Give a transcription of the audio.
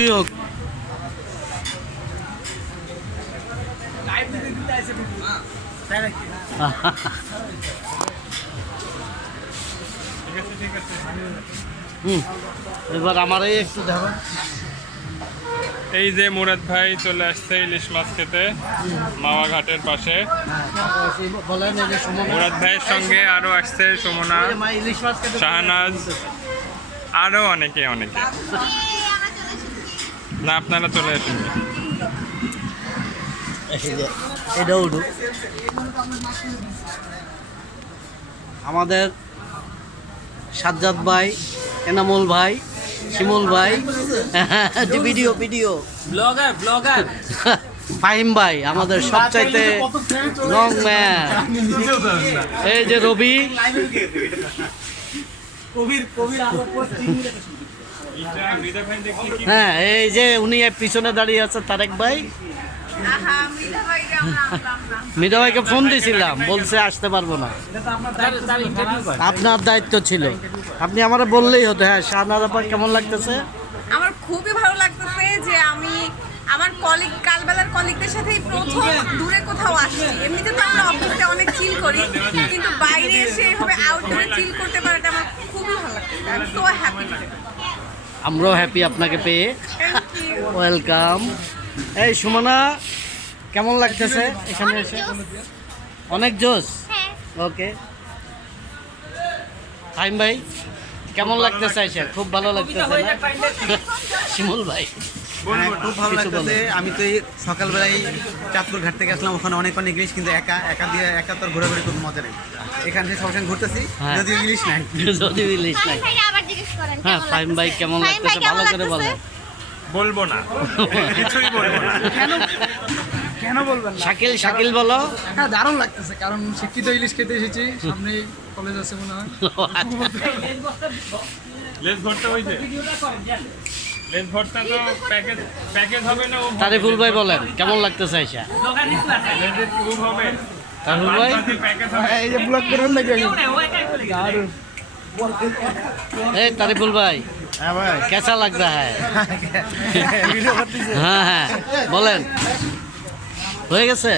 এবার আমারই একটু দেখো। এই যে মুরাদ ভাই চলে আসছে ইলিশ মাছ খেতে মাওয়া ঘাটের পাশে। মুরাদ ভাইয়ের সঙ্গে আরো আসছে সুমনা, শাহনাজ, আরো অনেকে না আপনারা চলে আসেন। আমাদের সাজ্জাদ ভাই, এনামুল ভাই, শিমুল ভাই, ভিডিও ব্লগার ফাহিম ভাই, আমাদের সবচাইতে লং ম্যান। এই যে রবি, হ্যাঁ এই যে উনি পিছনে দাঁড়িয়ে আছে তারেক ভাই। মৃধা ভাইকে ফোন দিয়েছিলাম, বলছে আসতে পারবো না। আপনার দায়িত্ব ছিল, আপনি আমার বললেই হতো। হ্যাঁ, শাহনাজ আপা কেমন লাগতেছে? আমার খুবই ভালো লাগতেছে যে আমি আমার কালবেলার কলিগদের সাথেই প্রথম দূরে কোথাও আসছি। এমনিতে তো আমরা অফিসে অনেক চিল করি, কিন্তু বাইরে এসে এভাবে আউটডোরে চিল করতে পারাটা আমার খুবই ভালো লাগতেছে। I am so happy. আমরাও হ্যাপি আপনাকে পেয়ে। ওয়েলকাম। এই সুমনা, কেমন লাগতেছে এখানে এসে? অনেক জোশ। ওকে। ফাহিম ভাই কেমন লাগতেছে এসে? খুব ভালো লাগতেছে না? শিমুল ভাই খুব ভালো লাগতেছে। আমি তো এই সকালবেলায় চাঁদপুর ঘাট থেকে আসলাম, ওখানে অনেক ইলিশ, কিন্তু একা তো ঘোরাঘুরি খুব মজা নেই। এখান থেকে সবসময় ঘুরতেছি, যদিও ইলিশ নাই। হ্যাঁ, ফাহিম ভাই কেমন লাগতেছে ভালো করে বলেন। বলবো না, কিছুই বলবো না। কেন বলবেন না? শাকিল বলো। হ্যাঁ, দারুণ লাগতেছে, কারণ শিক্ষিত ইলিশ খেতে এসেছি। সামনে কলেজ আছে মনে হয়। লেস ভর্তা হয়েছে, লেস ভর্তা তো প্যাকেজ হবে না। তারিফুল ভাই বলেন কেমন লাগতেছে আইসা? লেসের খুব হবে। তারিফুল ভাই প্যাকেজ হবে। এই যে ব্লগ করবেন নাকি? দারুণ। এই তারিফুল ভাই, হ্যাঁ ভাই, कैसा लग रहा है? ভিডিও করতেছি। হ্যাঁ হ্যাঁ বলেন, হয়ে গেছে?